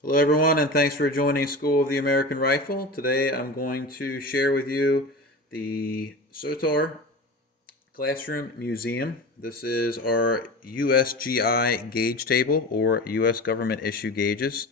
Hello, everyone, and thanks for joining School of the American Rifle. Today I'm going to share with you the SOTAR Classroom Museum. This is our USGI gauge table, or U.S. government issue gauges.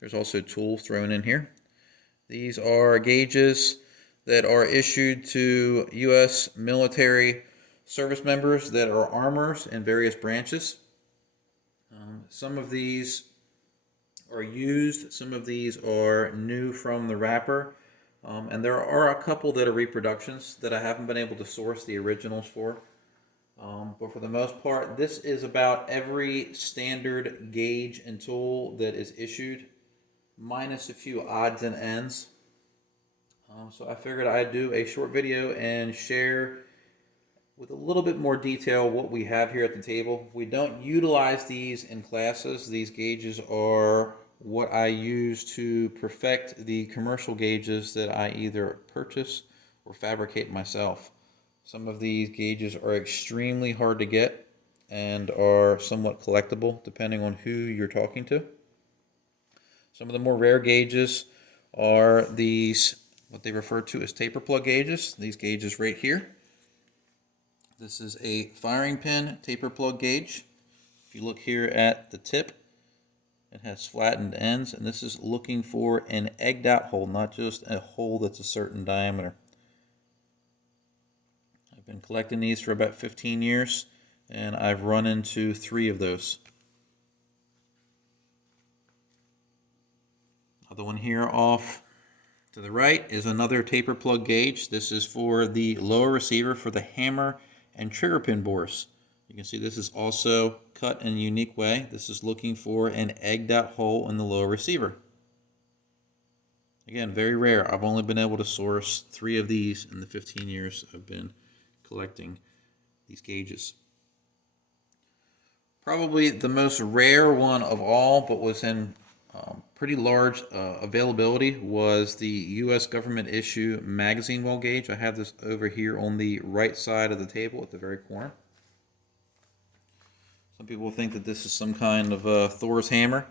There's also tools thrown in here. These are gauges that are issued to U.S. military service members that are armors in various branches. Some of these are used. Some of these are new from the wrapper. And there are a couple that are reproductions that I haven't been able to source the originals for. But for the most part, this is about every standard gauge and tool that is issued, minus a few odds and ends. So I figured I'd do a short video and share with a little bit more detail what we have here at the table. We don't utilize these in classes. These gauges are what I use to perfect the commercial gauges that I either purchase or fabricate myself. Some of these gauges are extremely hard to get and are somewhat collectible depending on who you're talking to. Some of the more rare gauges are these, what they refer to as taper plug gauges. These gauges right here. This is a firing pin taper plug gauge. If you look here at the tip, it has flattened ends, and this is looking for an egged out hole, not just a hole that's a certain diameter. I've been collecting these for about 15 years, and I've run into 3 of those. Other one here off to the right is another taper plug gauge. This is for the lower receiver for the hammer and trigger pin bores. You can see this is also cut in a unique way. This is looking for an egged out hole in the lower receiver. Again, very rare. I've only been able to source 3 of these in the 15 years I've been collecting these gauges. Probably the most rare one of all, but was in pretty large availability, was the U.S. government issue magazine well gauge. I have this over here on the right side of the table at the very corner. Some people think that this is some kind of Thor's hammer,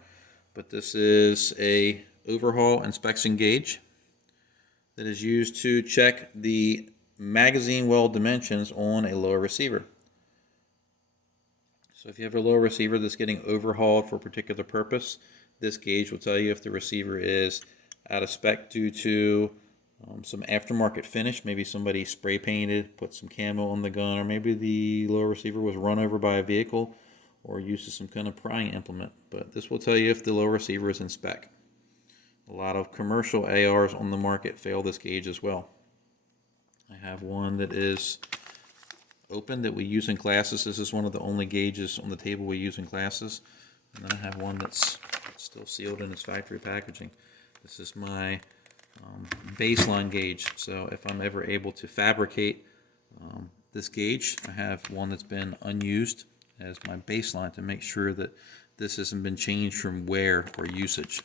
but this is a overhaul inspection gauge that is used to check the magazine well dimensions on a lower receiver. So if you have a lower receiver that's getting overhauled for a particular purpose, this gauge will tell you if the receiver is out of spec due to some aftermarket finish. Maybe somebody spray painted, put some camo on the gun, or maybe the lower receiver was run over by a vehicle or uses some kind of prying implement. But this will tell you if the lower receiver is in spec. A lot of commercial ARs on the market fail this gauge as well. I have one that is open that we use in classes. This is one of the only gauges on the table we use in classes. And then I have one that's still sealed in its factory packaging. This is my baseline gauge. So if I'm ever able to fabricate this gauge, I have one that's been unused as my baseline to make sure that this hasn't been changed from wear or usage.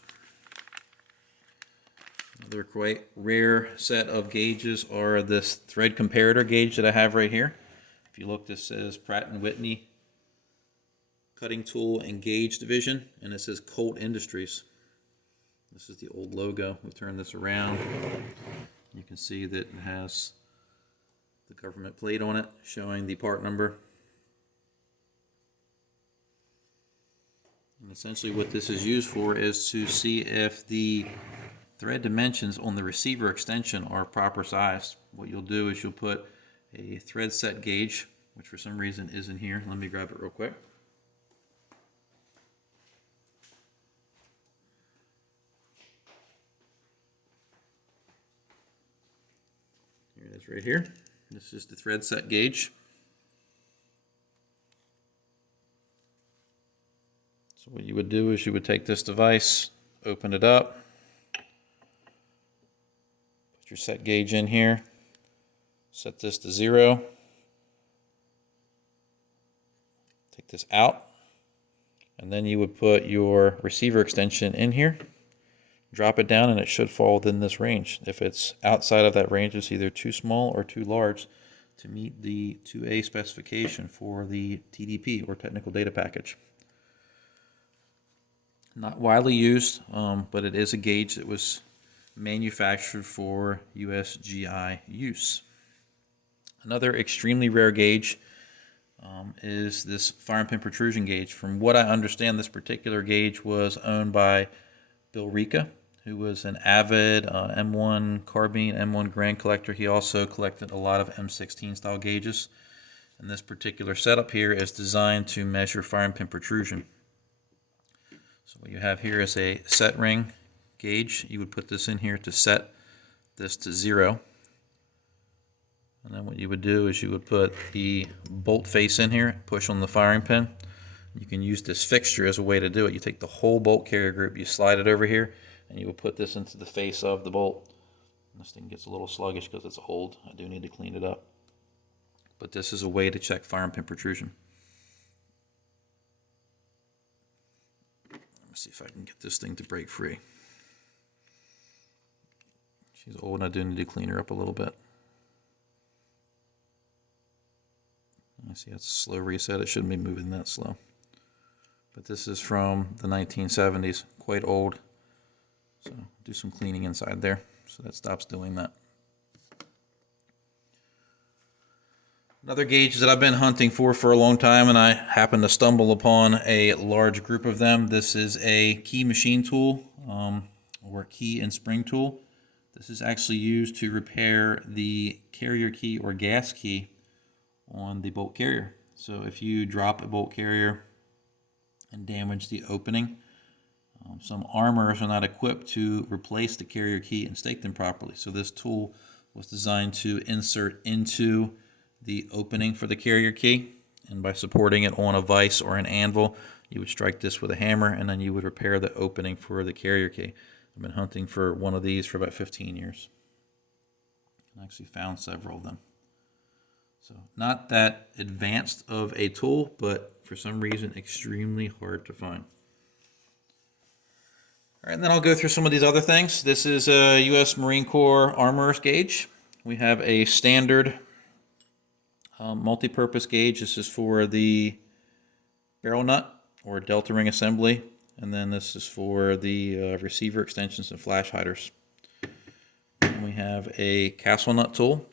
Another quite rare set of gauges are this thread comparator gauge that I have right here. If you look, this says Pratt & Whitney Cutting Tool and Gauge Division, and it says Colt Industries. This is the old logo. We turn this around. You can see that it has the government plate on it showing the part number. And essentially what this is used for is to see if the thread dimensions on the receiver extension are proper size. What you'll do is you'll put a thread set gauge, which for some reason is in here. Let me grab it real quick. Here it is right here. This is the thread set gauge. So what you would do is you would take this device, open it up, put your set gauge in here, set this to 0, take this out, and then you would put your receiver extension in here, drop it down, and it should fall within this range. If it's outside of that range, it's either too small or too large to meet the 2A specification for the TDP, or technical data package. Not widely used, but it is a gauge that was manufactured for USGI use. Another extremely rare gauge is this firing pin protrusion gauge. From what I understand, this particular gauge was owned by Bill Rika, who was an avid M1 carbine, M1 Grand collector. He also collected a lot of M16 style gauges. And this particular setup here is designed to measure firing pin protrusion. So what you have here is a set ring gauge. You would put this in here to set this to 0. And then what you would do is you would put the bolt face in here, push on the firing pin. You can use this fixture as a way to do it. You take the whole bolt carrier group, you slide it over here, and you will put this into the face of the bolt. This thing gets a little sluggish because it's old. I do need to clean it up. But this is a way to check firing pin protrusion. Let me see if I can get this thing to break free. She's old and I do need to clean her up a little bit. I see that's a slow reset. It shouldn't be moving that slow. But this is from the 1970s, quite old. So do some cleaning inside there so that stops doing that. Another gauge that I've been hunting for a long time, and I happened to stumble upon a large group of them. This is a key machine tool, or key and spring tool. This is actually used to repair the carrier key or gas key on the bolt carrier. So if you drop a bolt carrier and damage the opening, some armors are not equipped to replace the carrier key and stake them properly. So this tool was designed to insert into the opening for the carrier key, and by supporting it on a vise or an anvil, you would strike this with a hammer and then you would repair the opening for the carrier key. I've been hunting for one of these for about 15 years. I actually found several of them. So not that advanced of a tool, but for some reason extremely hard to find. All right, and then I'll go through some of these other things. This is a U.S. Marine Corps armorer's gauge. We have a standard multi-purpose gauge. This is for the barrel nut or delta ring assembly, and then this is for the receiver extensions and flash hiders. And we have a castle nut tool.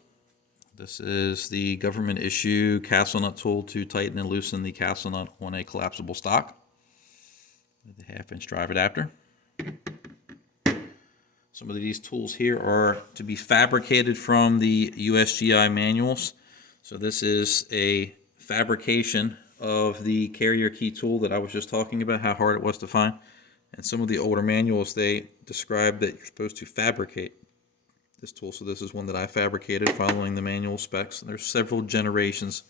This is the government issue castle nut tool to tighten and loosen the castle nut on a collapsible stock with a 1/2-inch drive adapter. Some of these tools here are to be fabricated from the USGI manuals. So this is a fabrication of the carrier key tool that I was just talking about, how hard it was to find. And some of the older manuals, they describe that you're supposed to fabricate this tool. So this is one that I fabricated following the manual specs. And there's several generations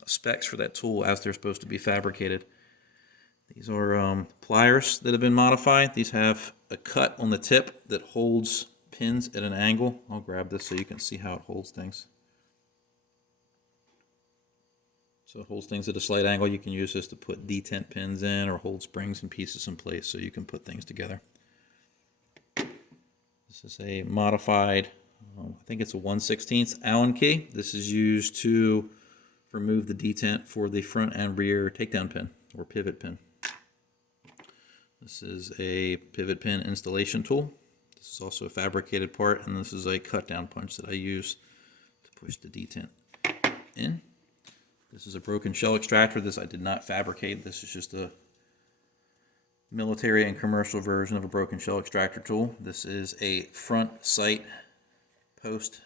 of specs for that tool as they're supposed to be fabricated. These are pliers that have been modified. These have a cut on the tip that holds pins at an angle. I'll grab this so you can see how it holds things. So it holds things at a slight angle. You can use this to put detent pins in or hold springs and pieces in place so you can put things together. This is a modified, I think it's a 1/16 Allen key. This is used to remove the detent for the front and rear takedown pin or pivot pin. This is a pivot pin installation tool. This is also a fabricated part, and this is a cut down punch that I use to push the detent in. This is a broken shell extractor. This I did not fabricate. This is just a military and commercial version of a broken shell extractor tool. This is a front sight post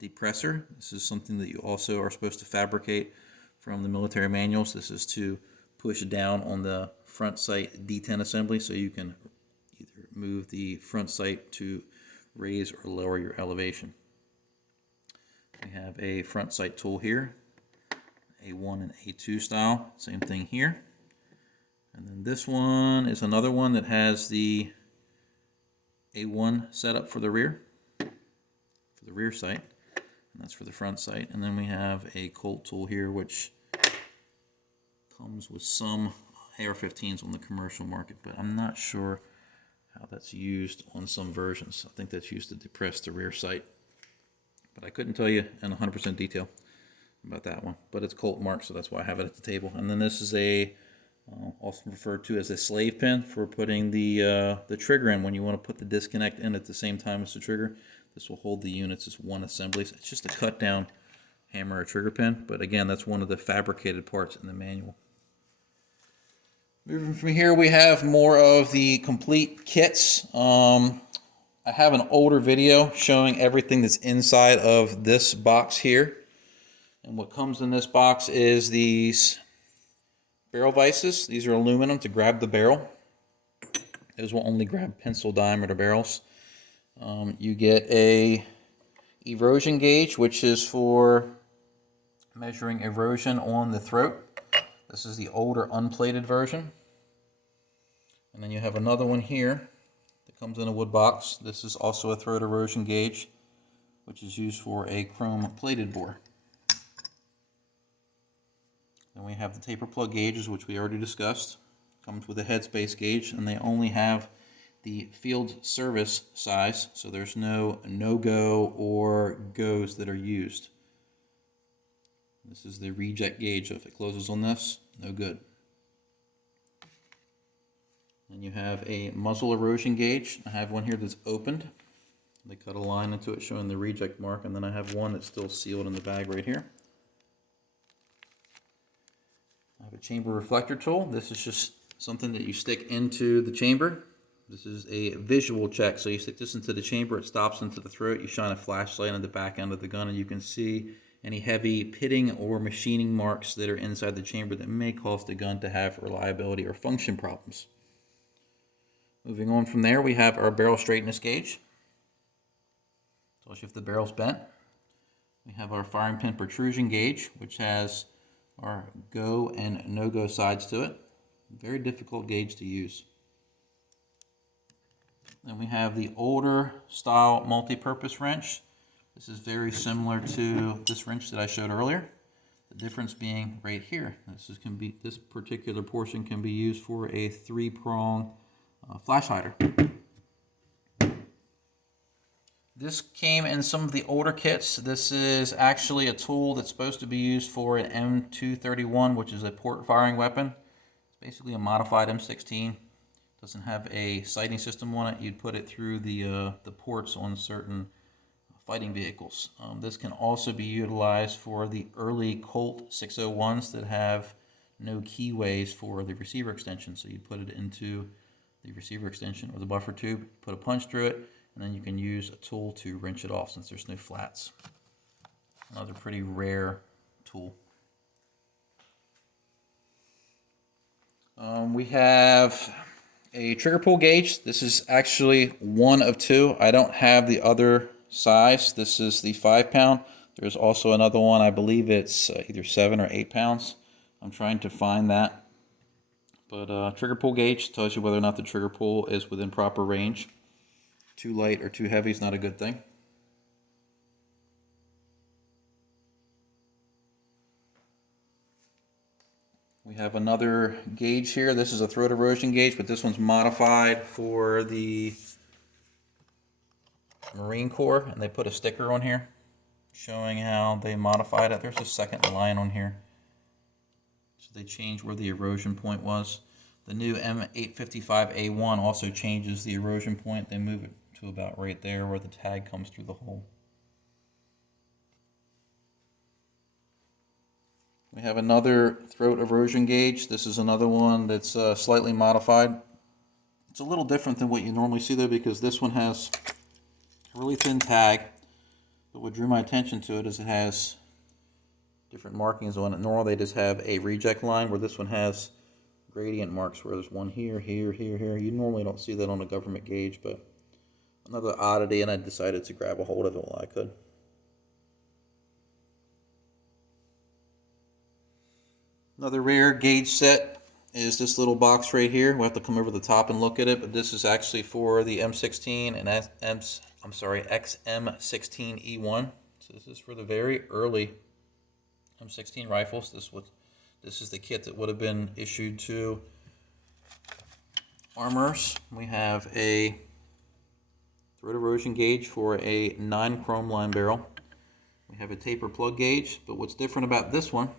depressor. This is something that you also are supposed to fabricate from the military manuals. This is to push down on the front sight detent assembly so you can either move the front sight to raise or lower your elevation. We have a front sight tool here, A1 and A2 style, same thing here. And then this one is another one that has the A1 setup for the rear sight, and that's for the front sight. And then we have a Colt tool here, which comes with some AR-15s on the commercial market, but I'm not sure how that's used on some versions. I think that's used to depress the rear sight, but I couldn't tell you in 100% detail about that one. But it's Colt marked, so that's why I have it at the table. And then this is a also referred to as a slave pin for putting the trigger in when you want to put the disconnect in at the same time as the trigger. This will hold the units as one assembly. So it's just a cut down hammer or trigger pin, but again, that's one of the fabricated parts in the manual. Moving from here, we have more of the complete kits. I have an older video showing everything that's inside of this box here. And what comes in this box is these barrel vices. These are aluminum to grab the barrel. Those will only grab pencil diameter barrels. You get a erosion gauge, which is for measuring erosion on the throat. This is the older unplated version. And then you have another one here that comes in a wood box. This is also a throat erosion gauge, which is used for a chrome plated bore. Then we have the taper plug gauges, which we already discussed. Comes with a headspace gauge, and they only have the field service size, so there's no no-go or goes that are used. This is the reject gauge, so if it closes on this, no good. Then you have a muzzle erosion gauge. I have one here that's opened. They cut a line into it showing the reject mark, and then I have one that's still sealed in the bag right here. I have a chamber reflector tool. This is just something that you stick into the chamber. This is a visual check. So you stick this into the chamber, it stops into the throat. You shine a flashlight on the back end of the gun, and you can see any heavy pitting or machining marks that are inside the chamber that may cause the gun to have reliability or function problems. Moving on from there, we have our barrel straightness gauge. Tells you if the barrel's bent. We have our firing pin protrusion gauge, which has our go and no-go sides to it. Very difficult gauge to use. Then we have the older style multi-purpose wrench. This is very similar to this wrench that I showed earlier. The difference being right here. This particular portion can be used for a 3-prong flash hider. This came in some of the older kits. This is actually a tool that's supposed to be used for an M231, which is a port firing weapon. It's basically a modified M16. Doesn't have a sighting system on it. You'd put it through the ports on certain fighting vehicles. This can also be utilized for the early Colt 601s that have no keyways for the receiver extension. So you put it into the receiver extension or the buffer tube, put a punch through it, and then you can use a tool to wrench it off since there's no flats. Another pretty rare tool. We have a trigger pull gauge. This is actually one of two. I don't have the other size. This is the 5-pound. There's also another one. I believe it's either 7 or 8 pounds. I'm trying to find that. But trigger pull gauge tells you whether or not the trigger pull is within proper range. Too light or too heavy is not a good thing. We have another gauge here. This is a throat erosion gauge, but this one's modified for the Marine Corps, and they put a sticker on here showing how they modified it. There's a second line on here. So they changed where the erosion point was. The new M855A1 also changes the erosion point. They move it to about right there where the tag comes through the hole. We have another throat erosion gauge. This is another one that's slightly modified. It's a little different than what you normally see though, because this one has a really thin tag. But what drew my attention to it is it has different markings on it. Normally they just have a reject line, where this one has gradient marks where there's one here, here, here, here. You normally don't see that on a government gauge, but another oddity, and I decided to grab a hold of it while I could. Another rare gauge set is this little box right here. We'll have to come over the top and look at it, but this is actually for the M16 and XM16E1. So this is for the very early M16 rifles. This is the kit that would have been issued to armors. We have a throat erosion gauge for a 9 chrome line barrel. We have a taper plug gauge, but what's different about this one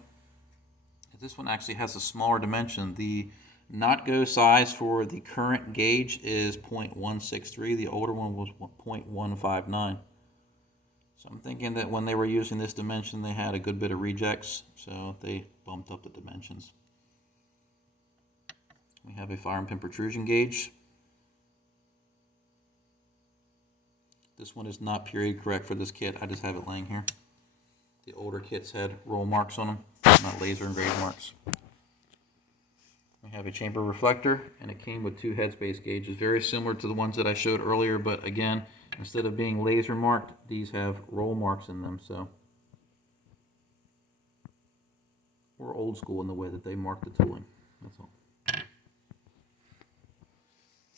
This one actually has a smaller dimension. The not go size for the current gauge is 0.163. The older one was 0.159. So I'm thinking that when they were using this dimension, they had a good bit of rejects, so they bumped up the dimensions. We have a fire and pin protrusion gauge. This one is not period correct for this kit. I just have it laying here. The older kits had roll marks on them, not laser engraved marks. We have a chamber reflector, and it came with two headspace gauges, very similar to the ones that I showed earlier, but again, instead of being laser marked, these have roll marks in them, so we're old school in the way that they mark the tooling. That's all.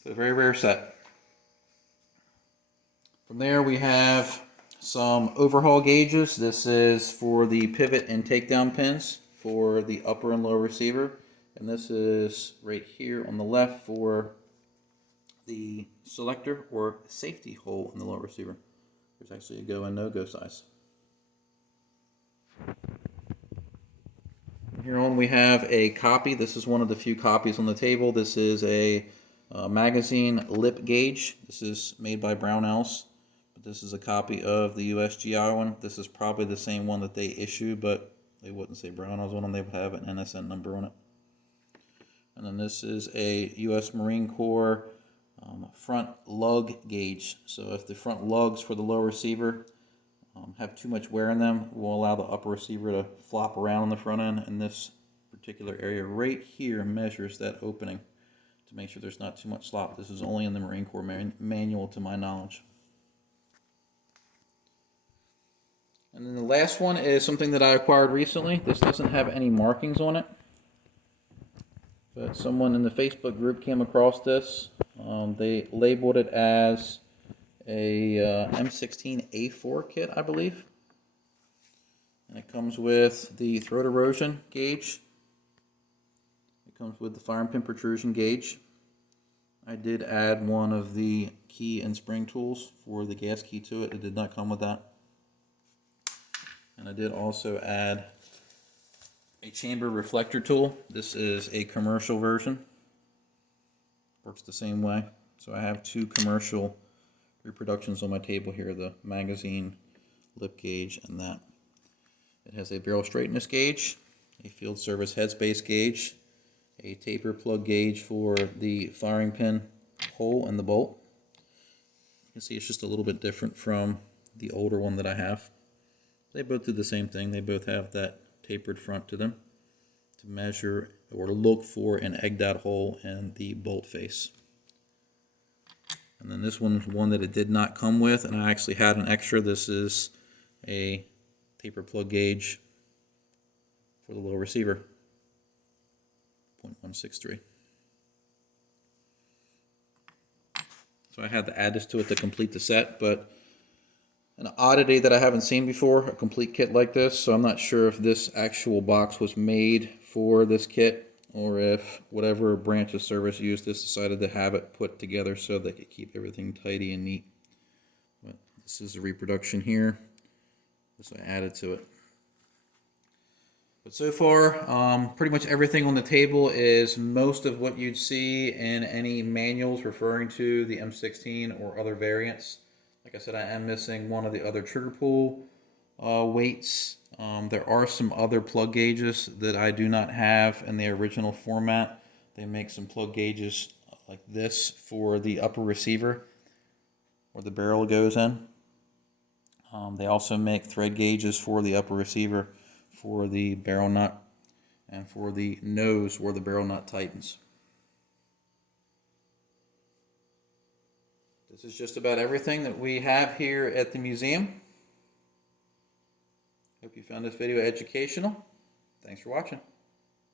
So, very rare set. From there, we have some overhaul gauges. This is for the pivot and takedown pins for the upper and lower receiver. And this is right here on the left for the selector or safety hole in the lower receiver. There's actually a go and no go size. Here on we have a copy. This is one of the few copies on the table. This is a magazine lip gauge. This is made by Brownells. This is a copy of the USGI one. This is probably the same one that they issue, but they wouldn't say Brownells on them. They would have an NSN number on it. And then this is a U.S. Marine Corps front lug gauge. So if the front lugs for the lower receiver have too much wear in them, we'll allow the upper receiver to flop around on the front end. And this particular area right here measures that opening to make sure there's not too much slop. This is only in the Marine Corps manual to my knowledge. And then the last one is something that I acquired recently. This doesn't have any markings on it, but someone in the Facebook group came across this. They labeled it as a M16A4 kit, I believe. And it comes with the throat erosion gauge. It comes with the fire and pin protrusion gauge. I did add one of the key and spring tools for the gas key to it. It did not come with that. And I did also add a chamber reflector tool. This is a commercial version. Works the same way. So I have two commercial reproductions on my table here, the magazine lip gauge and that. It has a barrel straightness gauge, a field service headspace gauge, a taper plug gauge for the firing pin hole and the bolt. You can see it's just a little bit different from the older one that I have. They both do the same thing. They both have that tapered front to them to measure or look for an egged out hole in the bolt face. And then this one's one that it did not come with, and I actually had an extra. This is a taper plug gauge for the lower receiver, 0.163. So I had to add this to it to complete the set, but an oddity that I haven't seen before, a complete kit like this, so I'm not sure if this actual box was made for this kit or if whatever branch of service used this decided to have it put together so they could keep everything tidy and neat. But this is a reproduction here. This I added to it. But so far, pretty much everything on the table is most of what you'd see in any manuals referring to the M16 or other variants. Like I said, I am missing one of the other trigger pull weights. There are some other plug gauges that I do not have in the original format. They make some plug gauges like this for the upper receiver where the barrel goes in. They also make thread gauges for the upper receiver for the barrel nut and for the nose where the barrel nut tightens. This is just about everything that we have here at the museum. Hope you found this video educational. Thanks for watching.